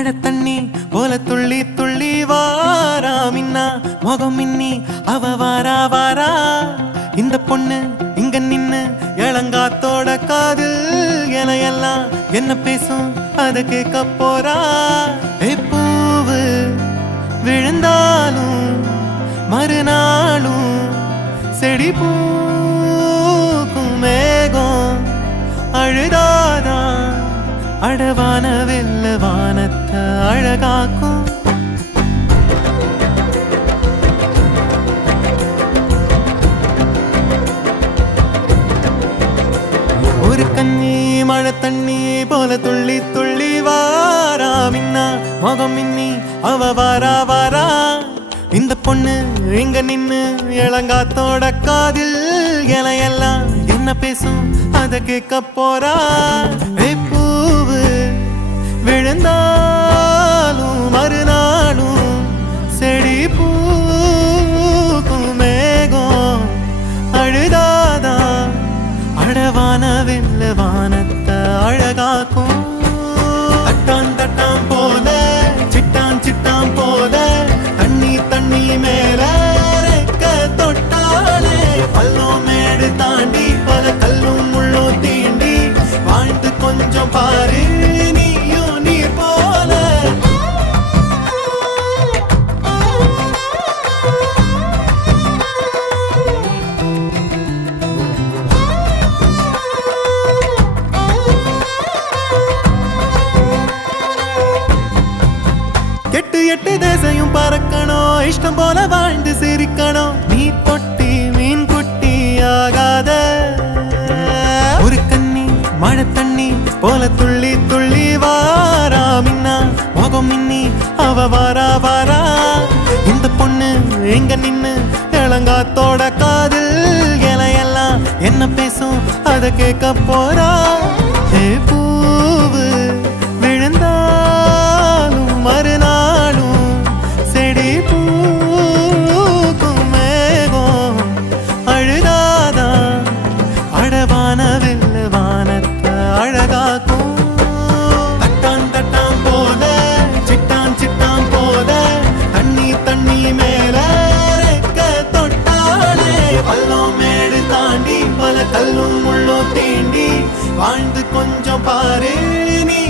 மழை தண்ணி போல துள்ளி துள்ளி வாரா மின்னா முகம் மின்னி அவ வாரா வாரா இந்த பொண்ணு இங்க நின்னு இளங்காத்தோட காதில் என எல்லாம் என்ன பேசும் அத கேட்க போறா பூவு விழுந்தாலும் மறுநாளும் செடி பூக்கும் மேகம் அழுதாதான் அடவான வெல்ல வானத்தை அழகாக்கும் ஒரு கண்ணி மழை தண்ணி போல துள்ளி துள்ளி வாரா மின்னா முகம் மின்னி அவ வாரா வாரா இந்த பொண்ணு இங்க நின்னு இளங்காத்தோட காதில் எல்லாம் என்ன பேசும் அத கேட்க போறா பூவு விழுந்தாலும் மறுநாளும் செடி பூக்கும் மேகம் அழுதாதான் அடவான வெல்ல வானத்தை அழகாக்கும் தட்டான் தட்டான் போல சிட்டான் சிட்டான் போல தண்ணி தண்ணி மேல ரெக்க தொட்டாலே பள்ளம் மேடு தாண்டி பல கல்லும் முள்ளும் தீண்டி வாழ்ந்து கொஞ்சம் பாரு நீயும் நீர் போல எட்டு எட்டு தேசையும் பறக்கணும் இஷ்டம் போல வாழ்ந்து சிரிக்கணும் நீ தொட்டி மீன் குட்டி ஆகாத ஒரு கண்ணி மழை தண்ணி போல துள்ளி துள்ளி வாரா மின்னா முகம் மின்னி அவ வாரா வாரா இந்த பொண்ணு எங்க நின்னு இளங்காத்தோட காதில் எல்லாம் என்ன பேசும் அத கேட்க போறா பூவு விழுந்தாலும் மறுநாளும் செடி பூக்கும் மேகம் அழுதாதான் அடவான வெல்ல வானத்தை அழகாக்கும் தட்டான் தட்டான் போல சிட்டான் சிட்டான் போல தண்ணி தண்ணி மேல ரெக்க தொட்டாலே பள்ளம் மேடு தாண்டி பல கல்லும் முள்ளும் தீண்டி வாழ்ந்து கொஞ்சம் பாரு நீ